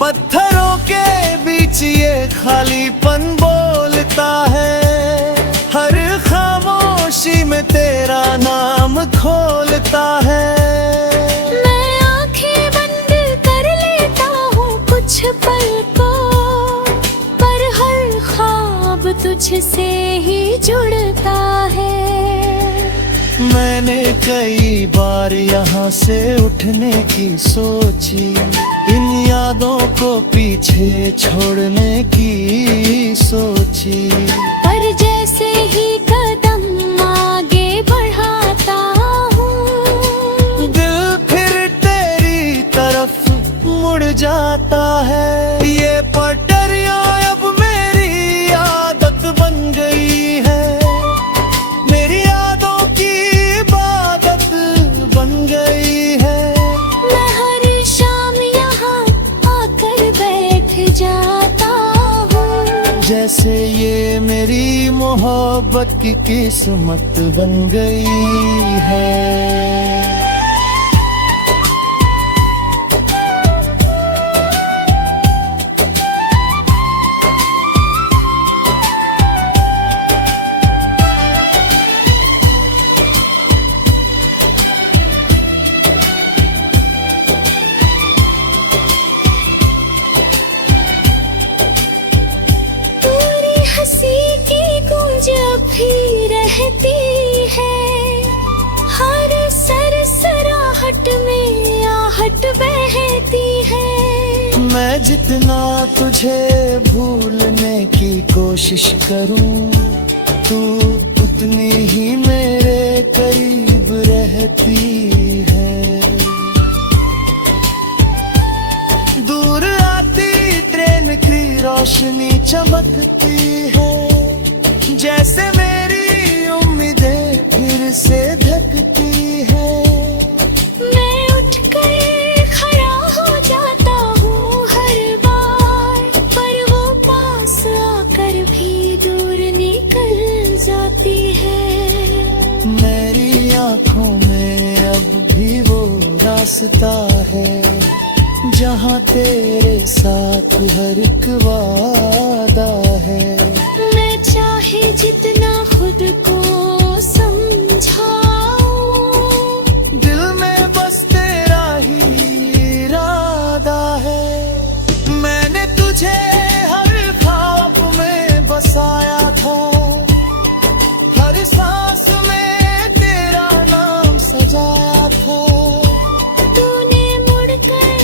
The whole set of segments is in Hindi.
पत्थरों के बीच ये खालीपन बोलता है, हर खामोशी में तेरा नाम खोलता है। मैं आंखें बंद कर लेता हूँ कुछ पल को, पर हर ख्वाब तुझसे ही जुड़ता है। मैंने कई बार यहाँ से उठने की सोची, इन यादों को पीछे छोड़ने की सोची, पर जैसे ही कदम आगे बढ़ाता हूँ, दिल फिर तेरी तरफ मुड़ जाता है। ये पटरियाँ अब मेरी आदत बन गई है, मेरी यादों की इबादत बन गई है। मैं हर शाम यहाँ आकर बैठ जाता हूँ, जैसे ये मेरी मोहब्बत की किस्मत बन गई है। हंसी की गूंज भी रहती है, हर सरसराहट में आहट बहती है। मैं जितना तुझे भूलने की कोशिश करूं, तू उतनी ही मेरे करीब रहती है। दूर आती ट्रेन की रोशनी चमकती है, जैसे मेरी उम्मीदें फिर से धकती है। मैं उठकर खड़ा हो जाता हूँ हर बार, पर वो पास आकर भी दूर निकल जाती है। मेरी आँखों में अब भी वो रास्ता है, जहाँ तेरे साथ हर एक वादा है। मैं चाहे जितना खुद को समझाऊं, दिल में बस तेरा ही इरादा है। मैंने तुझे हर ख्वाब में बसाया था, हर सांस में तेरा नाम सजाया था। तूने मुड़कर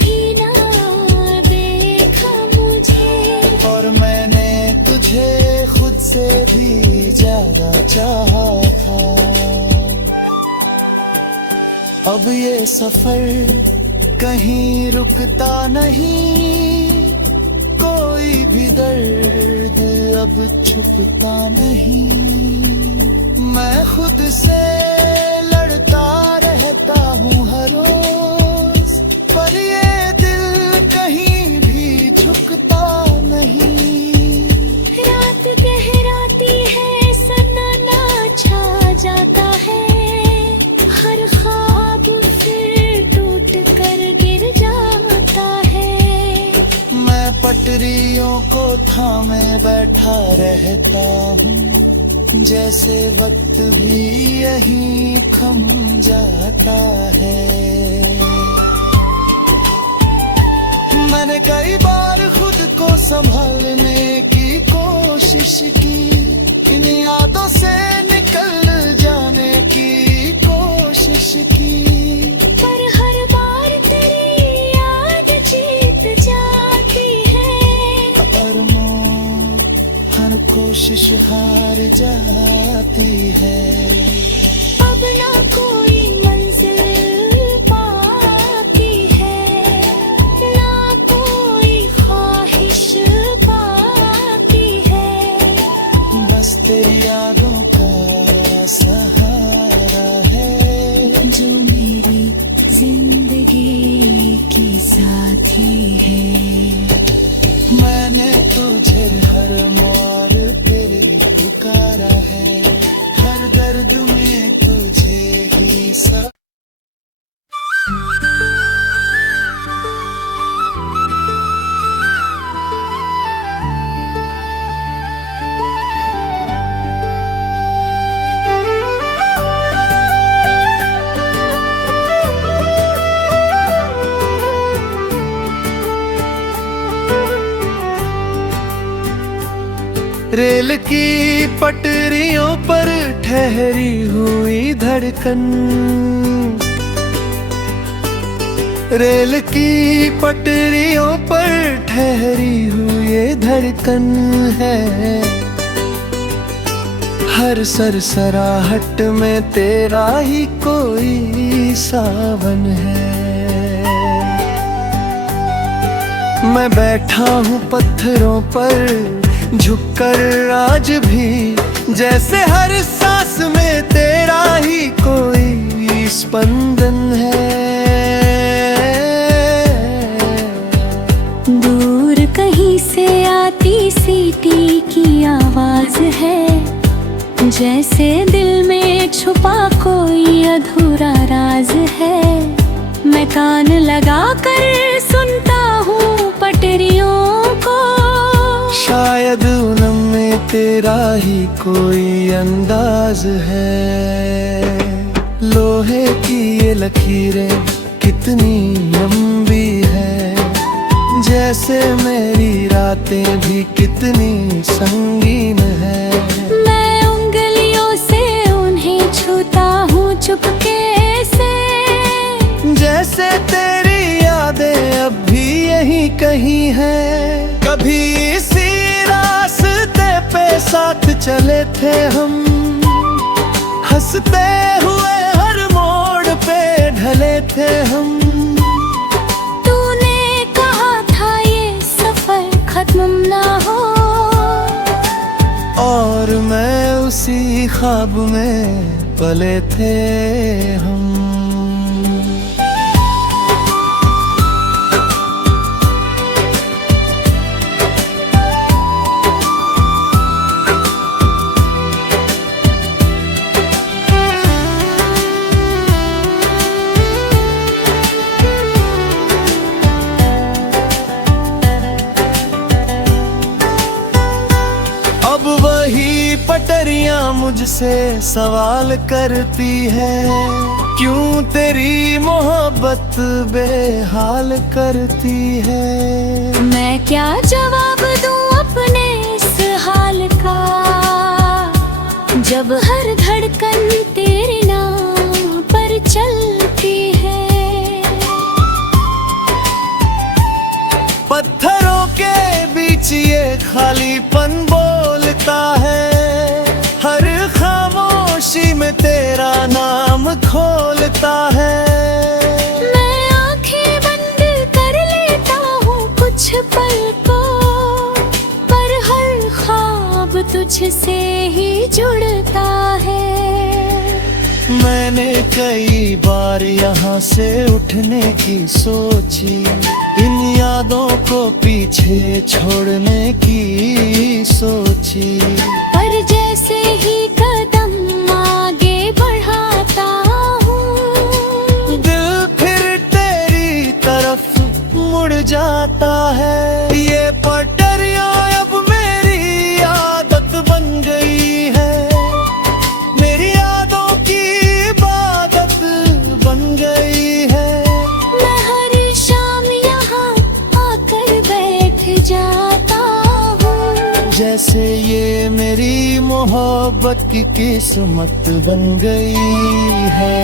भी ना देखा मुझे, और मैंने तुझे खुद से भी ज्यादा चाहा था। अब ये सफर कहीं रुकता नहीं, कोई भी दर्द अब छुपता नहीं। मैं खुद से लड़ता रहता हूँ हर रोज, पर ये दिल कहीं भी झुकता नहीं। रात गहराती है, सन्नाटा छा जाता है, हर ख्वाब फिर टूट कर गिर जाता है। मैं पटरियों को थामे बैठा रहता हूँ, जैसे वक्त भी यहीं थम जाता है। मैंने कई बार खुद को संभालने की कोशिश की, इन यादों से निकल जाने की कोशिश की, पर हर बार तेरी याद जीत जाती है। और हर कोशिश हार जाती है। अब ना कोई मंजिल बाकी है, ना कोई ख्वाहिश बाकी है, बस तेरी यादों का सहारा है, जो मेरी जिंदगी की साथी है। मैंने तुझे हर मोड़ पे पुकारा है, हर दर्द में तुझे ही सब। रेल की पटरियों पर ठहरी हुई धड़कन, रेल की पटरियों पर ठहरी हुई धड़कन है। हर सरसराहट में तेरा ही कोई सावन है। मैं बैठा हूँ पत्थरों पर झुककर आज भी, जैसे हर सांस में तेरा ही कोई स्पंदन है। दूर कहीं से आती सीटी की आवाज है, जैसे दिल में छुपा कोई अधूरा राज है। मैं कान लगा कर सुनता हूँ पटरियों को, शायद उनमें तेरा ही कोई अंदाज है। लोहे की ये लकीरें कितनी लंबी है, जैसे मेरी रातें भी कितनी संगीन है। मैं उंगलियों से उन्हें छूता हूँ चुपके से, जैसे तेरी यादें अब भी यहीं कहीं हैं। कभी इसी रास्ते पे साथ चले थे हम, हंसते हुए हर मोड़ पे ढले थे हम। तूने कहा था ये सफर खत्म ना हो, और मैं उसी ख्वाब में पले थे हम। अब वही पटरियां मुझसे सवाल करती है, क्यों तेरी मोहब्बत बेहाल करती है। मैं क्या जवाब दूं अपने इस हाल का, जब हर धड़कन तेरे नाम पर चलती है। पत्थरों के बीच ये खालीपन बोलता है, हर खामोशी में तेरा नाम खोलता है। मैं आंखें बंद कर लेता हूँ कुछ पल को, पर हर ख्वाब तुझसे ही जुड़ता है। मैंने कई बार यहाँ से उठने की सोची, इन यादों को पीछे छोड़ने की सोची, पर जैसे ही कदम आगे बढ़ाता हूँ, दिल फिर तेरी तरफ मुड़ जाता है। ये पटरियां अब मेरी आदत बन गई है, मेरी यादों की इबादत बन गई है। मैं हर शाम यहाँ आकर बैठ जाता हूँ, जैसे ये मेरी मोहब्बत की किस्मत बन गई है।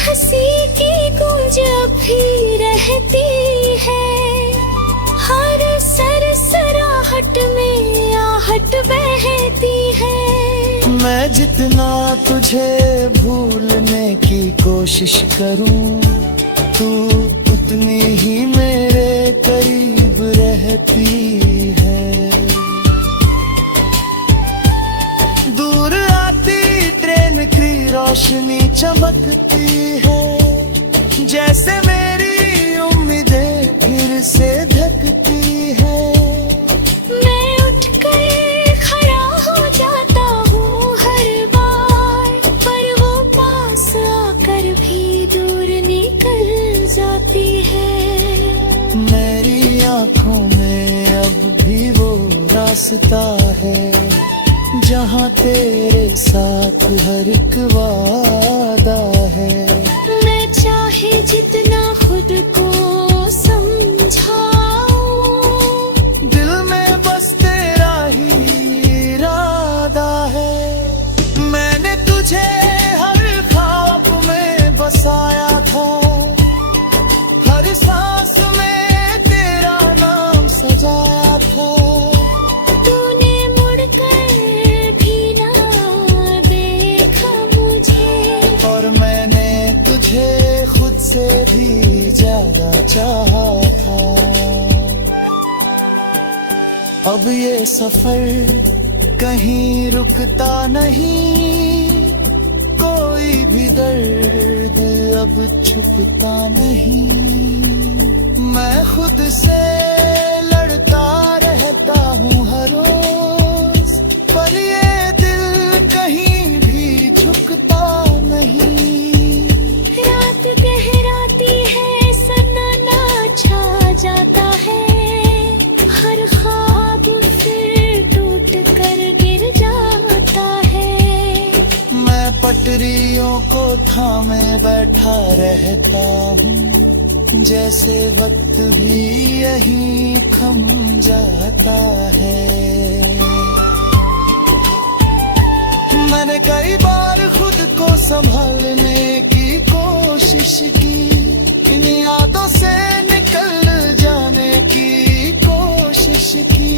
हंसी की गूंज अब भी रहती है, हर सरसराहट में आहट बहती है। मैं जितना तुझे भूलने की कोशिश करूं, तू उतनी ही मेरे करीब रहती है। दूर आती ट्रेन की रोशनी चमकती है, जैसे मेरी उम्मीदें फिर से धकती है। मैं उठकर खड़ा हो जाता हूँ हर बार, पर वो पास आकर भी रास्ता है जहाँ तेरे साथ हर एक वादा है। मैं चाहे जितना खुद को समझाऊं, दिल में बस तेरा ही इरादा है। मैंने तुझे हर ख्वाब में बसाया था, हर सांस में तेरा नाम सजाया था। तूने मुड़कर भी ना देखा मुझे, और मैंने तुझे खुद से भी ज्यादा चाहा था। अब ये सफर कहीं रुकता नहीं, कोई भी दर्द अब छुपता नहीं। मैं खुद से लड़ता रहता हूँ हर रोज, पर ये दिल कहीं भी झुकता नहीं। रात गहराती है, सन्नाटा छा जाता है, हर ख्वाब फिर टूट कर गिर जाता है। मैं पटरियों को थामे बैठा रहता हूँ, जैसे वक्त भी यहीं थम जाता है। मैंने कई बार खुद को संभालने की कोशिश की, इन यादों से निकल जाने की कोशिश की,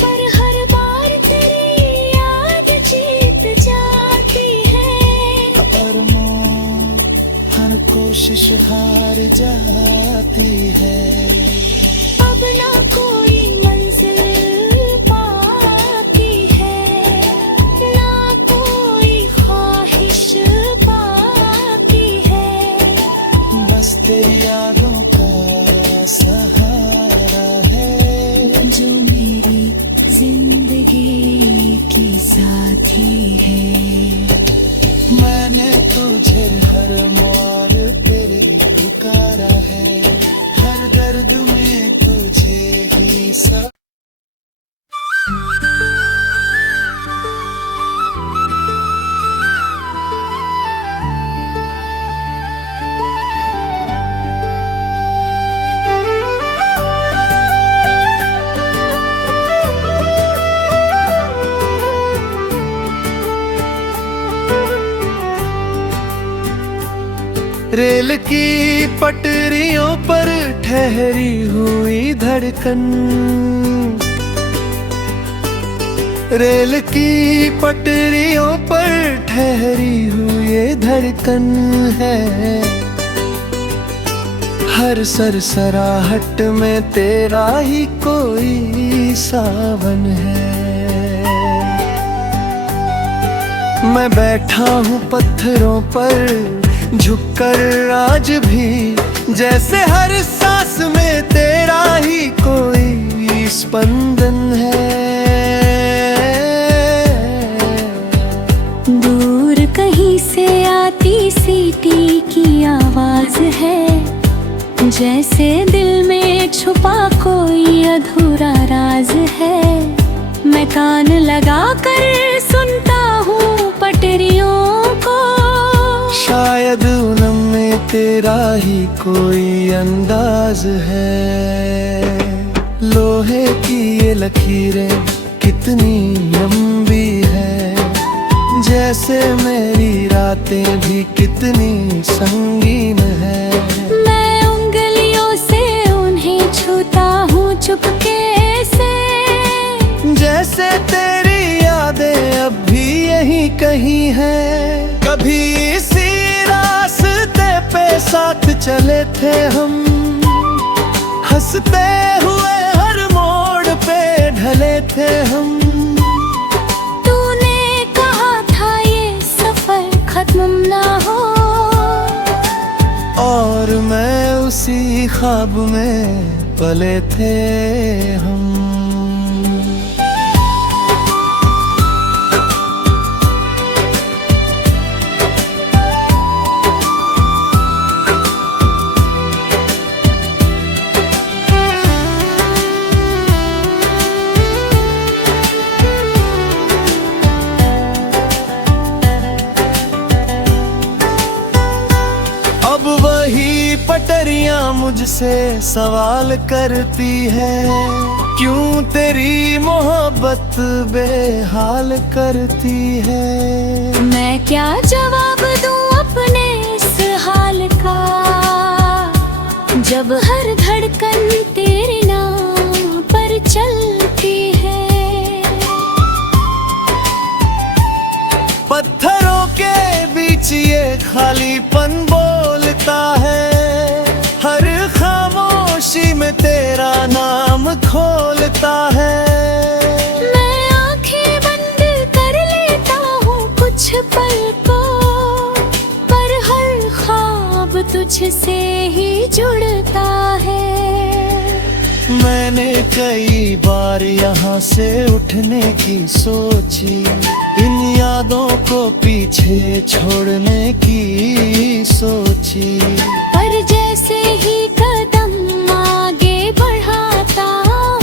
पर हर बार तेरी याद जीत जाती है। और हर कोशिश हार जाती है। अब ना कोई मंजिल बाकी है, ना कोई ख्वाहिश बाकी है। बस तेरी यादों का सहारा है, जो मेरी जिंदगी की साथी है। मैंने तुझे हर मोड़ पे पुकारा है, हर दर्द में तुझे ही सब। रेल की पटरियों पर ठहरी हुई धड़कन, रेल की पटरियों पर ठहरी हुई ये धड़कन है। हर सरसराहट में तेरा ही कोई सावन है। मैं बैठा हूँ पत्थरों पर झुककर आज भी, जैसे हर सांस में तेरा ही कोई स्पंदन है। दूर कहीं से आती सीटी की आवाज है, जैसे दिल में छुपा कोई अधूरा राज है। मैं कान लगा कर सुनता हूँ पटरियों को, शायद उनमें तेरा ही कोई अंदाज है। लोहे की ये लकीरें कितनी लंबी है, जैसे मेरी रातें भी कितनी संगीन है। मैं उंगलियों से उन्हें छूता हूँ चुपके से, जैसे तेरी यादें अब भी यहीं कहीं हैं। कभी इसी रास्ते पे साथ चले थे हम, हंसते हुए हर मोड़ पे ढले थे हम। तूने कहा था ये सफर खत्म ना हो, और मैं उसी ख्वाब में पले थे हम। दुनिया मुझसे सवाल करती है, क्यों तेरी मोहब्बत बेहाल करती है। मैं क्या जवाब दूं अपने इस हाल का, जब हर धड़कन तेरे नाम पर चलती है। पत्थरों के बीच ये खालीपन बोलता है, हर खामोशी में तेरा नाम खोलता है। मैं आंखें बंद कर लेता हूँ कुछ पल को, पर हर ख्वाब तुझसे ही जुड़ता है। मैंने कई बार यहाँ से उठने की सोची, इन यादों को पीछे छोड़ने की सोची, पर जैसे ही कदम आगे बढ़ाता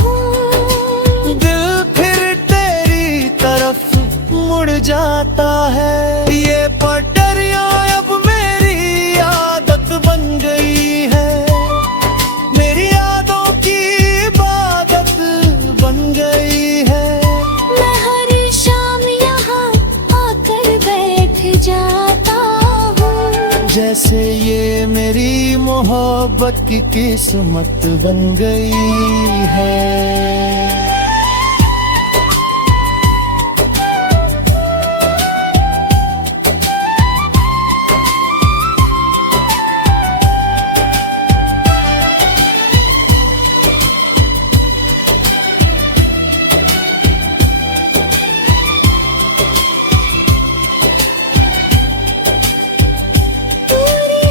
हूँ, दिल फिर तेरी तरफ मुड़ जाता है। ये पटरियाँ अब मेरी आदत बन गई है, मेरी यादों की इबादत बन गई है। मैं हर शाम यहाँ आकर बैठ जाता हूँ, जैसे ये मेरी मोहब्बत की किस्मत बन गई है।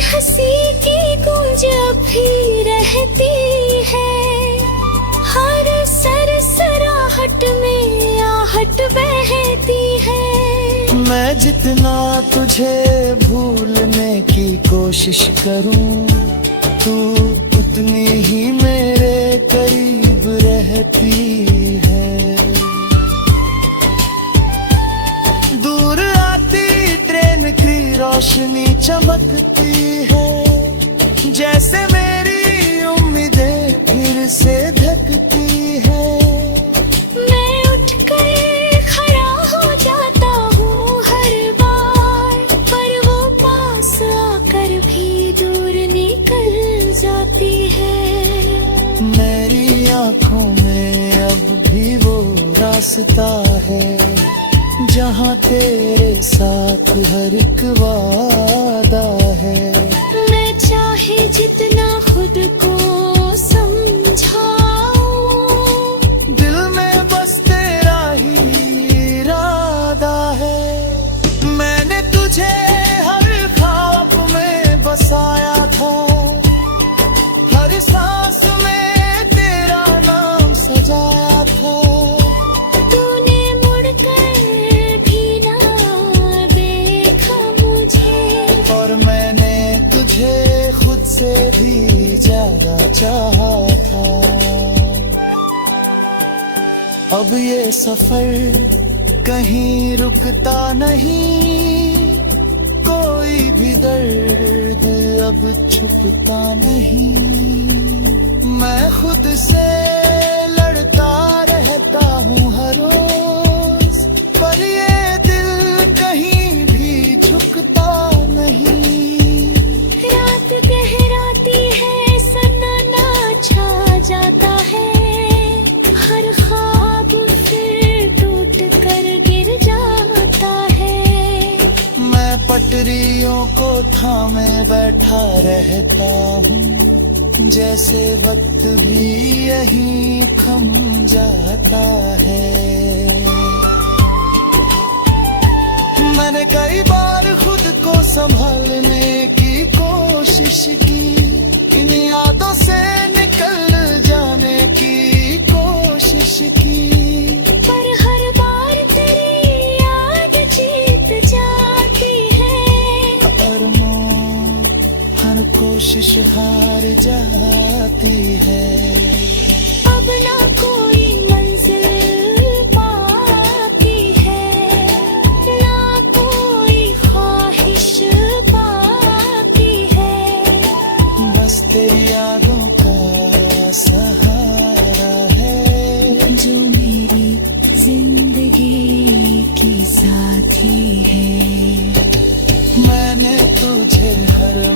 हंसी की गूंज अब भी रहती है, हर सरसराहट में आहट बहती है। मैं जितना तुझे भूलने की कोशिश करूं, तू उतनी ही मेरे करीब रहती है। दूर आती ट्रेन की रोशनी चमकती है, जैसे मेरी उम्मीदें फिर से धकती है। मैं उठकर खड़ा हो जाता हूँ हर बार, पर वो पास आकर भी दूर निकल जाती है। मेरी आँखों में अब भी वो रास्ता है, जहाँ तेरे साथ हर एक वादा है। मैं चाहे जितना खुद को समझाऊं, दिल में बस तेरा ही इरादा है। मैंने तुझे हर ख्वाब में बसाया था, हर सांस में तेरा नाम सजाया था। तूने मुड़कर भी ना देखा मुझे, और मैंने तुझे खुद से भी ज्यादा चाहा था। अब ये सफर कहीं रुकता नहीं, कोई भी दर्द अब छुपता नहीं। मैं खुद से लड़ता रहता हूँ हर रोज, पर ये दिल कहीं भी झुकता नहीं। रात गहराती है, सन्नाटा छा जाता है, हर ख्वाब फिर टूट कर गिर जाता है। मैं पटरियों को थामे बैठा रहता हूँ, जैसे वक्त भी यहीं थम जाता है। मैंने कई बार खुद को संभालने की कोशिश की, इन यादों से निकल जाने की कोशिश की, पर हर बार तेरी याद जीत जाती है। और हर कोशिश हार जाती है। अब ना कोई मंजिल बाकी है, ना कोई ख्वाहिश बाकी है। बस तेरी जिंदगी की साथी है। मैंने तुझे हर